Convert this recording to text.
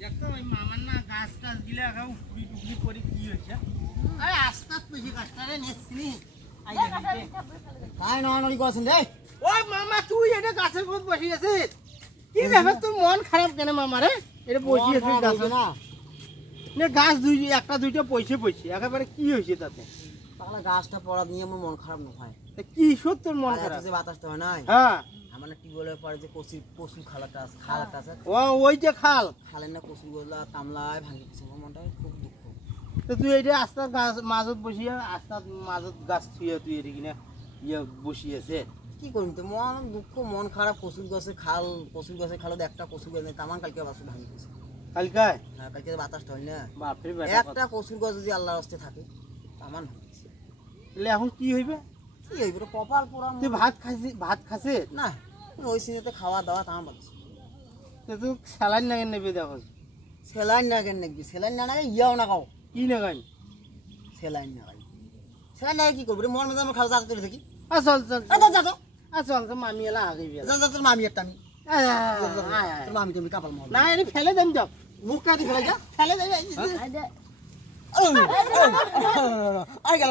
দেখো ওই মামার না গাছ টাছ গিলা খাও পুরি টুকরি করে কি হইছে আরে আস্তাত পেছি গাছটারে নেছিনি আই দেখি কাই নড়ি করছেন রে ও মামা তুই এটা গাছের উপর বসে আছিস কি ব্যাপার তোর মন খারাপ কেন মামা রে এটা বসে আছিস গাছে না নে গাছ দুই একটা দুইটা পয়সা একেবারে কি হইছে তাতে তাহলে গাছটা পড়া নিয়ে আমার মন খারাপ না হয় তা কি সত্যি মন আর খারাপ যে বাতাসটা হয় না হ্যাঁ আমার না টিউবওয়েলের পরে যে কচু খালাটা আছে ও ওই যে খাল খালের না কচু গোলা কামলায় ভাঙি গেছে আমার মনটা খুব দুঃখ তো তুই এইটা আস্তা গাছ মাজত বসিয়া আস্তা মাজত গাছ থুয়ে তুই এটি কিনা ইয়ে বসিয়েছে কি করুন তো মন দুঃখ মন খারাপ কচুর গাছে খালো একটা কচু গাছ নেই তামান কালকে বাসু ভাঙি গেছে কালকায় হ্যাঁ কালকে বাতাসটা হয় না বাপরে একটা কচুর গাছ যদি আল্লাহর হস্তে থাকে তামান তাহলে এখন কি হইবে কি হইবে কপাল পোড়া তুই ভাত খাসে না ওই সিনেতে খাওয়া দাওয়া তামা বলছে তো তুই স্যালাইন না নেবে দেখো সেলাইন না কেন নাকি সেলাইন না নাকি ইয়াও না খাও কি না গাই সেলাইন না সেলাইন না কি করবো মন মেজাজ আমার খাওয়া দাওয়া করে থাকি চল চল যা তো চল তো মামি এলা আগে যা তোর মামি একটা আমি তোর মামি তুমি কাপাল মহল না এনে ফেলে দেন যাও মুখ কাটি ফেলাই যা ফেলে দেবে আরে গেল